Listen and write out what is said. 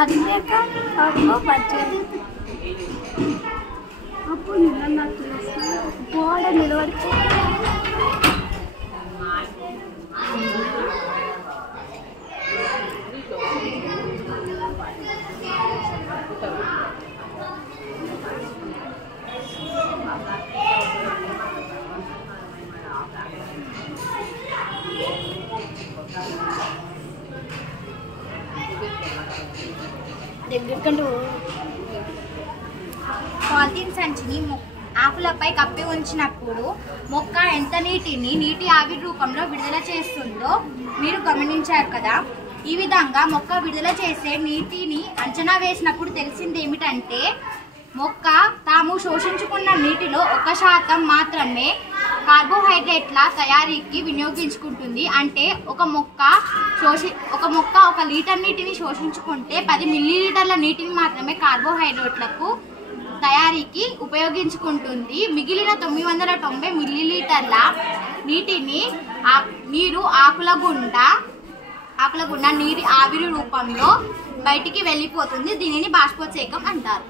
అభిషేకం పప్పు పచ్చడి అప్పుడు గోడ నిలబడితే దగ్గరకంటూ పాలిథిన్ సంచిని ఆకులపై కప్పి ఉంచినప్పుడు మొక్క ఎంత నీటి ఆవిరి రూపంలో విడుదల చేస్తుందో మీరు గమనించారు కదా. ఈ విధంగా మొక్క విడుదల చేసే నీటిని అంచనా వేసినప్పుడు తెలిసింది ఏమిటంటే మొక్క తాము శోషించుకున్న నీటిలో 1% మాత్రమే కార్బోహైడ్రేట్ల తయారీకి వినియోగించుకుంటుంది. అంటే ఒక మొక్క 1 లీటర్ నీటిని శోషించుకుంటే 10 మిల్లీలీటర్ల నీటిని మాత్రమే కార్బోహైడ్రేట్లకు తయారీకి ఉపయోగించుకుంటుంది. మిగిలిన 990 మిల్లీలీటర్ల నీటిని నీరు ఆకుల గుండా నీరు ఆవిరి రూపంలో బయటికి వెళ్ళిపోతుంది. దీనిని బాష్పోత్సేకం అంటారు.